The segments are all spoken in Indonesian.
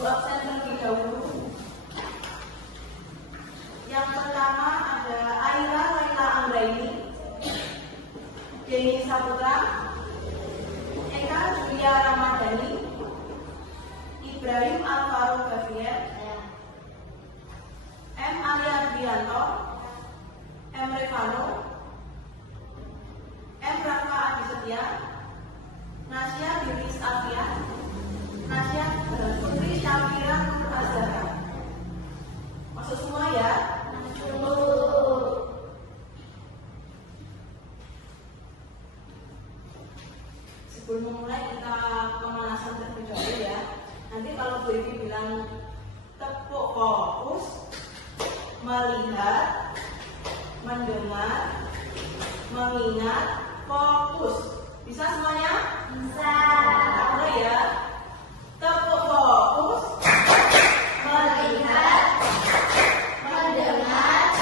Ibu absen terlebih dahulu. Yang pertama ada Aira Laila Anggraini, Denny Saputra, Eka Julia Ramadhani, Ibrahim Alvaro Gavier, M. Alia Bianto, M. Revano, M. Rafa Adi Setia, Nasya Biris Alfian, Nasya Putri Syafira Nur Azhara. Masuk semua ya? Sebelum memulai kita pemanasan terlebih dahulu ya. Nanti kalau Bu Ivi bilang tepuk fokus, melihat, mendengar, mengingat, fokus. Bisa semuanya? Bisa. Kita mulai ya. Tepuk fokus, melihat, mendengar,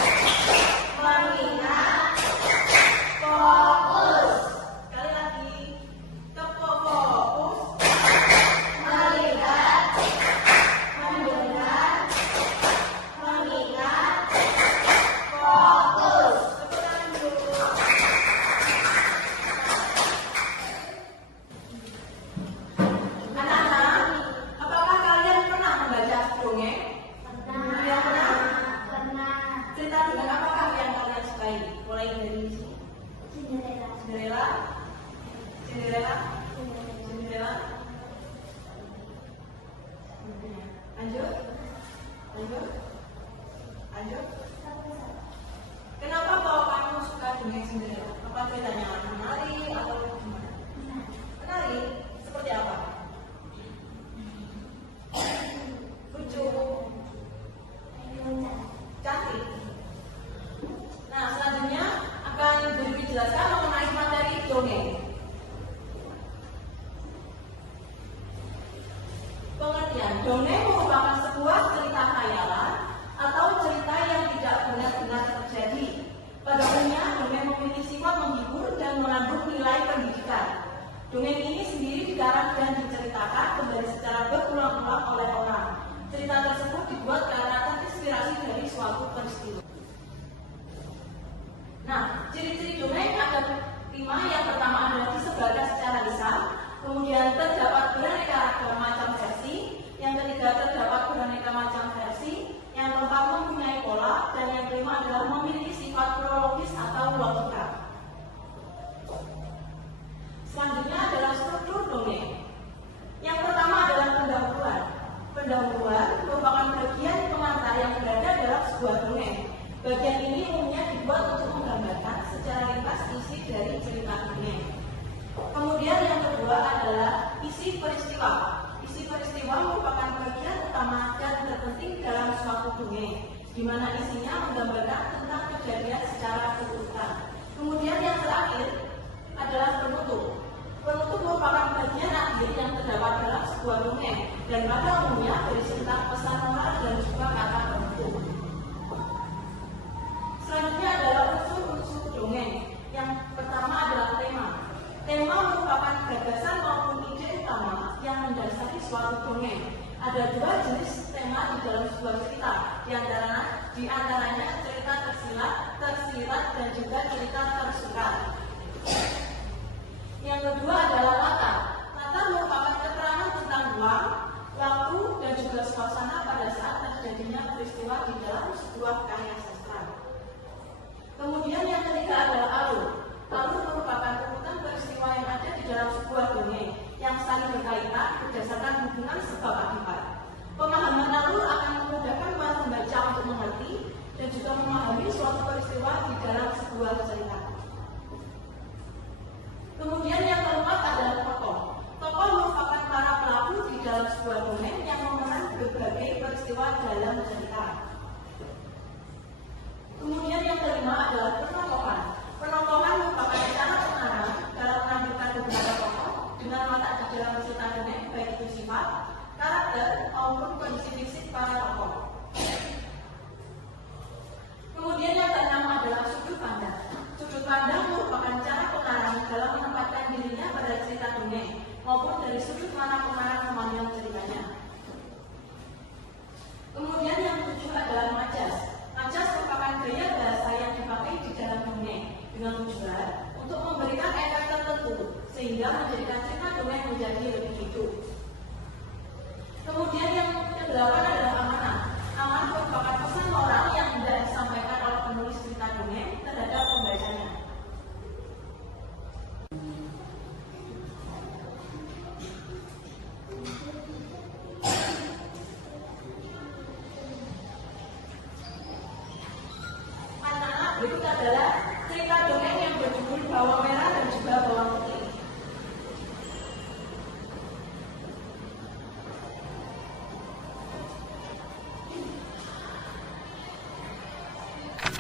mengingat, fokus. Sekali lagi. Tepuk fokus, melihat, mendengar, mengingat, fokus. Tepuk tangan dulu. Anak-anak, apakah kalian pernah membaca dongeng? Yang pernah? Cerita dongeng apakah yang kalian sukai? Mulai dari sini. Cinderella. Cinderella. Cinderella. Lanjut. Lanjut. Lanjut. Kenapa kalau kamu suka dongeng Cinderella? Apa ceritanya menarik atau gimana? Menarik. Seperti apa? Lucu. Cantik. Nah, selanjutnya akan dijelaskan mengenai materi dongeng. Pengertian dongeng merupakan sebuah cerita khayalan atau cerita yang tidak benar-benar terjadi. Pada umumnya, dongeng memiliki sifat menghibur dan mengandung nilai pendidikan. Dongeng ini sendiri dikarang dan diceritakan kembali secara berulang-ulang oleh orang. Cerita tersebut dibuat karena terinspirasi dari suatu peristiwa. Nah, ciri-ciri dongeng ada 5. Yang pertama adalah disebarkan secara lisan, kemudian terdapat beraneka ragam macam versi, yang ketiga terdapat beraneka macam versi, yang keempat mempunyai pola, dan yang kelima adalah memiliki sifat kronologis atau logika. Selanjutnya adalah struktur dongeng. Yang pertama adalah pendahuluan. Pendahuluan merupakan bagian pengantar yang berada dalam sebuah dongeng. Bagian ini umumnya dibuat untuk menggambarkan secara ringkas isi dari cerita dongeng. Kemudian yang kedua adalah isi peristiwa. Isi peristiwa merupakan bagian utama dan terpenting dalam suatu dongeng, di mana isinya menggambarkan tentang kejadian secara berurutan. Kemudian yang terakhir adalah penutup. Penutup merupakan bagian akhir yang terdapat dalam sebuah dongeng dan pada umumnya berisi tentang pesan moral dan juga kata penutup. Selanjutnya adalah unsur-unsur dongeng. Yang pertama adalah tema. Tema merupakan gagasan maupun ide utama yang mendasari suatu dongeng. Ada 2 jenis tema di dalam sebuah cerita, di antaranya cerita tersirat, dan juga cerita tersurat. Yang kedua adalah latar. Latar merupakan keterangan tentang ruang, waktu, dan juga suasana pada saat terjadinya peristiwa di dalam sebuah karya sastra. Kemudian yang ketiga adalah alur. Alur merupakan urutan peristiwa yang ada di dalam sebuah dongeng yang saling berkaitan berdasarkan hubungan sebab akibat. Pemahaman alur akan memudahkan para pembaca untuk mengerti dan juga memahami suatu peristiwa di dalam sebuah cerita. Kemudian yang keempat adalah tokoh. Tokoh merupakan para pelaku di dalam sebuah dongeng yang memeran berbagai peristiwa dalam cerita. Kemudian yang kelima adalah penokohan. Penokohan merupakan cara pengarang dalam menampilkan beberapa tokoh dengan watak di dalam cerita dongeng, baik itu sifat, karakter, maupun kondisi fisik para tokoh. Kemudian yang keenam adalah sudut pandang. Sudut pandang merupakan cara pengarang dalam menempatkan dirinya pada cerita dongeng maupun dari sudut mana pengarang memandang ceritanya.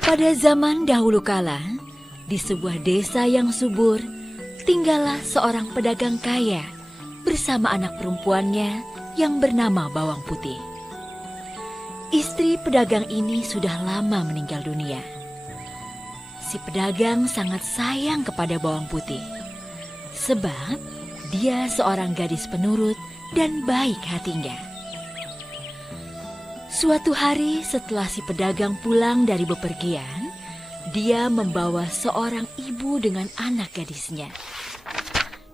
Pada zaman dahulu kala, di sebuah desa yang subur, tinggallah seorang pedagang kaya bersama anak perempuannya yang bernama Bawang Putih. Istri pedagang ini sudah lama meninggal dunia. Si pedagang sangat sayang kepada Bawang Putih, sebab dia seorang gadis penurut dan baik hatinya. Suatu hari setelah si pedagang pulang dari bepergian, dia membawa seorang ibu dengan anak gadisnya.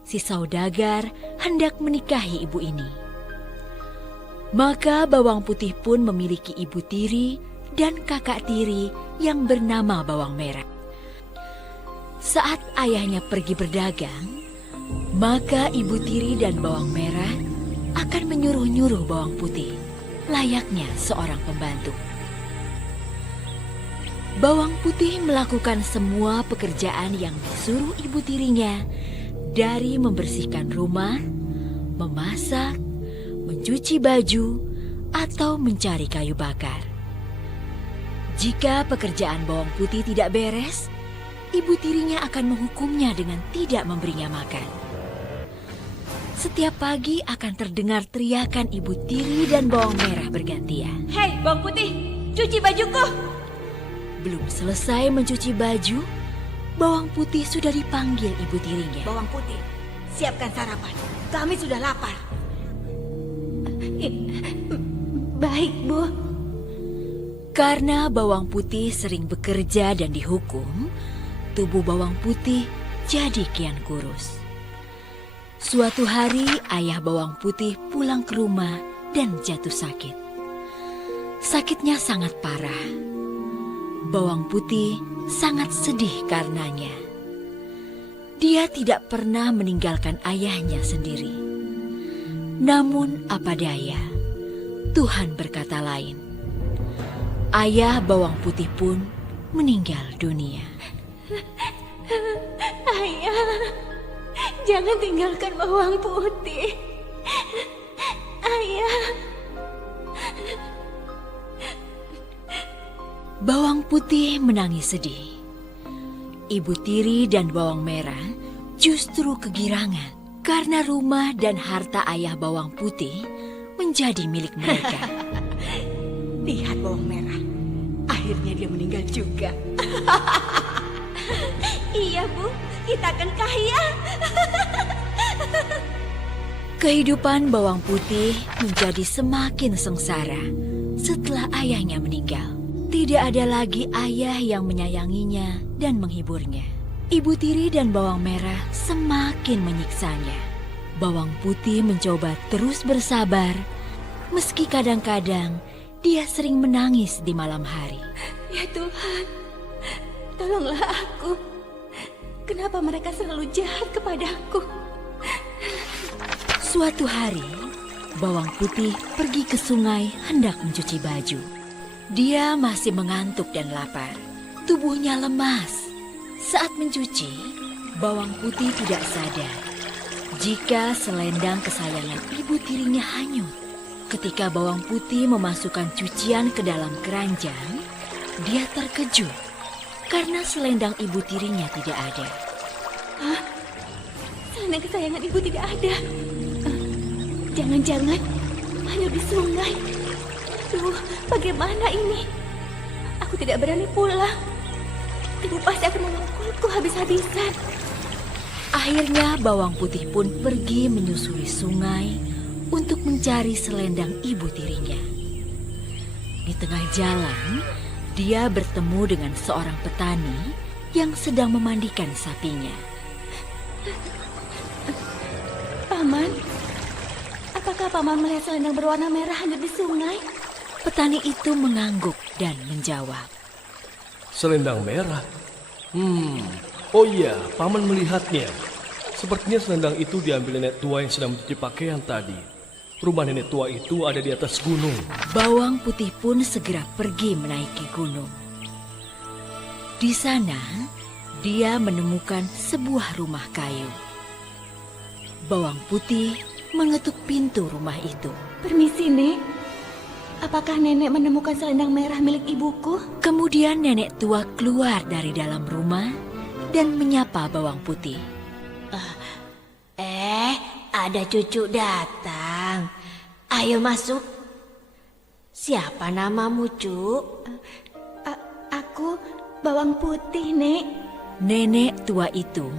Si saudagar hendak menikahi ibu ini. Maka Bawang Putih pun memiliki ibu tiri dan kakak tiri yang bernama Bawang Merah. Saat ayahnya pergi berdagang, maka ibu tiri dan Bawang Merah akan menyuruh-nyuruh Bawang Putih, layaknya seorang pembantu. Bawang Putih melakukan semua pekerjaan yang disuruh ibu tirinya, dari membersihkan rumah, memasak, mencuci baju, atau mencari kayu bakar. Jika pekerjaan Bawang Putih tidak beres, ibu tirinya akan menghukumnya dengan tidak memberinya makan. Setiap pagi akan terdengar teriakan ibu tiri dan Bawang Merah bergantian. Hei, Bawang Putih, cuci bajuku! Belum selesai mencuci baju, Bawang Putih sudah dipanggil ibu tirinya. Bawang Putih, siapkan sarapan. Kami sudah lapar. Baik, Bu. Karena Bawang Putih sering bekerja dan dihukum, tubuh Bawang Putih jadi kian kurus. Suatu hari ayah Bawang Putih pulang ke rumah dan jatuh sakit. Sakitnya sangat parah. Bawang Putih sangat sedih karenanya. Dia tidak pernah meninggalkan ayahnya sendiri. Namun apa daya, Tuhan berkata lain. Ayah Bawang Putih pun meninggal dunia. Ayah, jangan tinggalkan Bawang Putih. Ayah. Bawang Putih menangis sedih. Ibu tiri dan Bawang Merah justru kegirangan karena rumah dan harta ayah Bawang Putih menjadi milik mereka. Lihat Bawang Merah, akhirnya dia meninggal juga. Iya, Bu, kita akan kaya. Kehidupan Bawang Putih menjadi semakin sengsara setelah ayahnya meninggal. Tidak ada lagi ayah yang menyayanginya dan menghiburnya. Ibu tiri dan Bawang Merah semakin menyiksanya. Bawang Putih mencoba terus bersabar, meski kadang-kadang dia sering menangis di malam hari. Ya Tuhan, tolonglah aku. Kenapa mereka selalu jahat kepadaku? Suatu hari, Bawang Putih pergi ke sungai hendak mencuci baju. Dia masih mengantuk dan lapar. Tubuhnya lemas. Saat mencuci, Bawang Putih tidak sadar jika selendang kesayangan ibu tirinya hanyut. Ketika Bawang Putih memasukkan cucian ke dalam keranjang, dia terkejut karena selendang ibu tirinya tidak ada. Hah? Selendang kesayangan ibu tidak ada. Jangan-jangan hanyut di sungai. Aduh, bagaimana ini? Aku tidak berani pulang. Ibu pasti akan memukulku habis-habisan. Akhirnya Bawang Putih pun pergi menyusuri sungai untuk mencari selendang ibu tirinya. Di tengah jalan, dia bertemu dengan seorang petani yang sedang memandikan sapinya. Paman, apakah Paman melihat selendang berwarna merah hanyut di sungai? Petani itu mengangguk dan menjawab. Selendang merah? Oh iya, Paman melihatnya. Sepertinya selendang itu diambil nenek tua yang sedang mencuci pakaian tadi. Rumah nenek tua itu ada di atas gunung. Bawang Putih pun segera pergi menaiki gunung. Di sana, dia menemukan sebuah rumah kayu. Bawang Putih mengetuk pintu rumah itu. Permisi, Nek. apakah nenek menemukan selendang merah milik ibuku? Kemudian nenek tua keluar dari dalam rumah dan menyapa bawang putih. Ada cucu datang. Ayo masuk. Siapa namamu, Cuk? Aku bawang putih, Nek. Nenek tua itu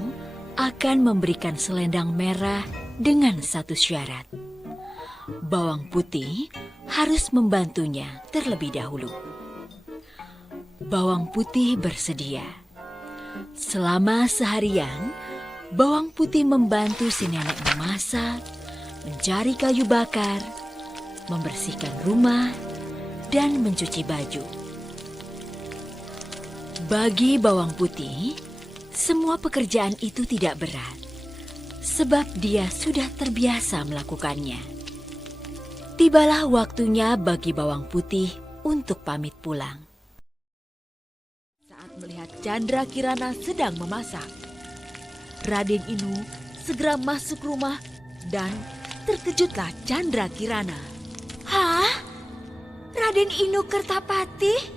akan memberikan selendang merah dengan satu syarat. Bawang putih harus membantunya terlebih dahulu. Bawang putih bersedia. Selama seharian, bawang putih membantu si nenek memasak, mencari kayu bakar, membersihkan rumah, dan mencuci baju. Bagi bawang putih, semua pekerjaan itu tidak berat, sebab dia sudah terbiasa melakukannya. Tibalah waktunya bagi bawang putih untuk pamit pulang. Saat melihat Chandra Kirana sedang memasak, Raden Inu segera masuk rumah dan terkejutlah Chandra Kirana. Hah? Raden Inu Kertapati?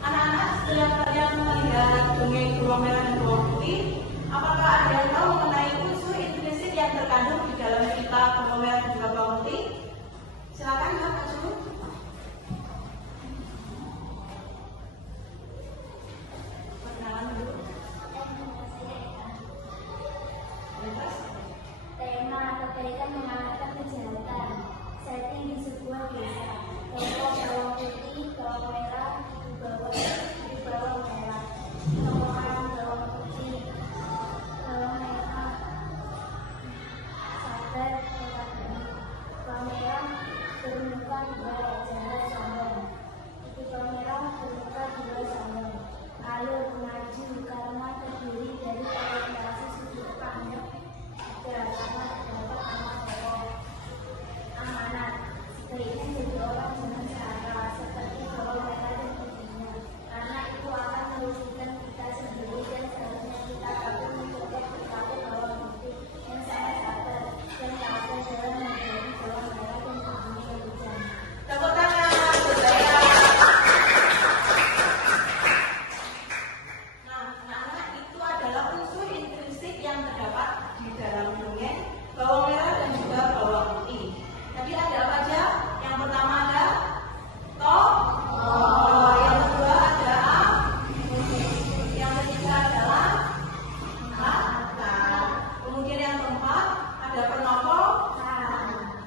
Anak-anak, setelah kalian melihat dongeng beruang merah dan beruang putih, apakah ada yang tahu mengenai unsur implisit yang terkandung di dalam cerita beruang merah dan juga beruang putih? Silakan, Kak Azul. Perkenalan dulu. Bebas. Tema atau cerita mengalahkan kejahatan. Setting di sebuah desa. Tokoh bawang putih, bawang merah, ibu bawang merah. Tokohan bawang putih, bawang merah. Sabar, tetap benih. Bawang merah bermuka dua jalan sombong. Ibu bawang merah bermuka dua sombong. Lalu maju karena terdiri dari orientasi sudut pandang. Amanat, sebaiknya jadi orang dengan cara seperti bawang merah dan putihnya, karena itu akan merugikan kita sendiri dan seharusnya kita dapat mencoba berlaku bawang putih yang sangat sabar dan tabah dalam menjadi bawang merah dan putihnya yang hujan. Tepuk tangan, berjaya. Nah, anak-anak, itu adalah unsur intrinsik yang terdapat di dalam dongeng bawang merah dan juga bawang putih. Tadi ada apa aja? Yang pertama ada tokoh, yang kedua ada yang ketiga adalah akar, kemudian yang keempat ada penokoh,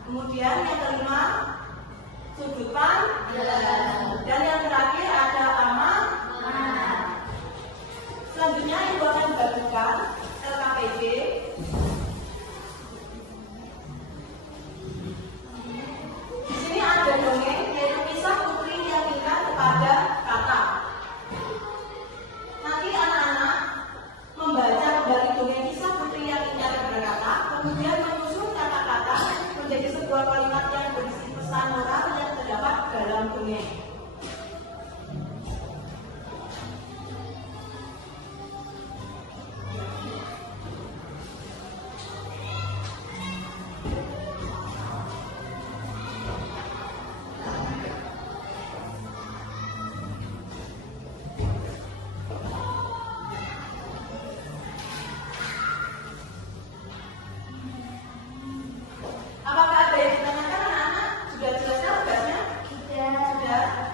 kemudian yang kelima sudut pandang, dan yang terakhir ada amanat. Selanjutnya ibu akan bagikan LKPD. Di sini ada dongeng yaitu kisah putri yang ingat kepada kakak. Nanti anak-anak membaca kembali dongeng kisah putri yang ingat kepada kakak, kemudian menyusun kata-kata menjadi sebuah kalimat yang berisi pesan moral yang terdapat dalam dongeng. Apakah ada yang ditanyakan anak-anak? Sudah jelaskan tugasnya? Tidak. Sudah.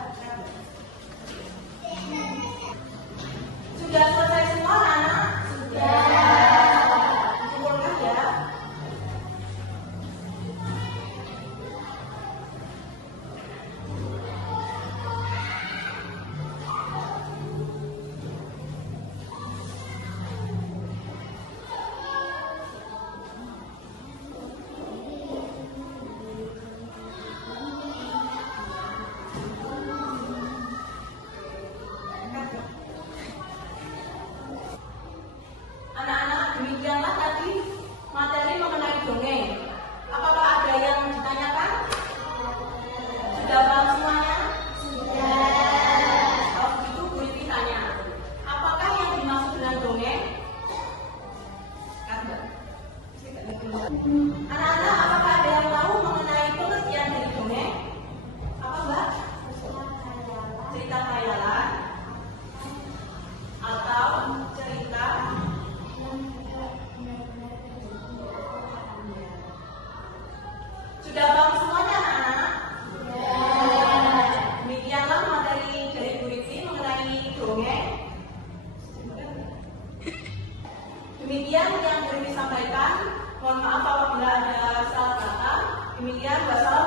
Demikian yang boleh disampaikan. Mohon maaf apabila ada salah kata. Demikian, wassalamualaikum